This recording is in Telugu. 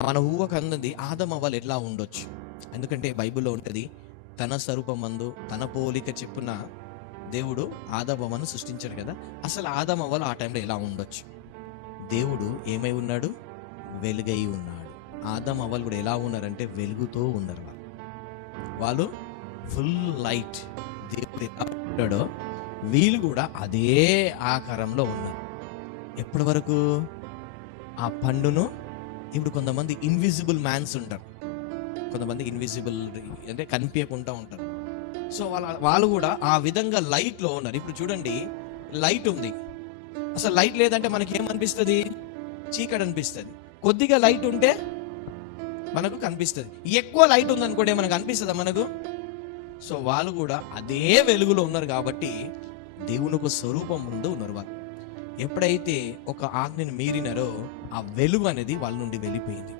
మన ఊహకు అందది ఆదం అవ్వలు ఎట్లా ఉండొచ్చు. ఎందుకంటే బైబిల్లో ఉంటుంది, తన స్వరూపమందు తన పోలిక చెప్పున దేవుడు ఆదం అవ్వను సృష్టించాడు కదా. అసలు ఆదం అవ్వలు ఆ టైంలో ఎలా ఉండొచ్చు? దేవుడు ఏమై ఉన్నాడు? వెలుగై ఉన్నాడు. ఆదం అవ్వలు కూడా ఎలా ఉన్నారంటే వెలుగుతో ఉన్నారు. వాళ్ళు ఫుల్ లైట్. దేవుడు ఎలా ఉంటాడో వీళ్ళు కూడా అదే ఆకారంలో ఉన్నారు. ఎప్పటి వరకు? ఆ పండును. ఇప్పుడు కొంతమంది ఇన్విజిబుల్ మ్యాన్స్ ఉంటారు, కొంతమంది ఇన్విజిబుల్ అంటే కనిపించకుండా ఉంటారు. సో వాళ్ళు కూడా ఆ విధంగా లైట్లో ఉన్నారు. ఇప్పుడు చూడండి, లైట్ ఉంది, అసలు లైట్ లేదంటే మనకి ఏమనిపిస్తుంది? చీకటి అనిపిస్తుంది. కొద్దిగా లైట్ ఉంటే మనకు కనిపిస్తుంది. ఎక్కువ లైట్ ఉందనుకోండి మనకు అనిపిస్తుందా మనకు? సో వాళ్ళు కూడా అదే వెలుగులో ఉన్నారు కాబట్టి దేవుని ఒక స్వరూపం ముందు ఉన్నారు. వాళ్ళు ఎప్పుడైతే ఒక ఆజ్ఞను మీరినారో ఆ వెలుగు అనేది వాళ్ళ నుండి వెళ్ళిపోయింది.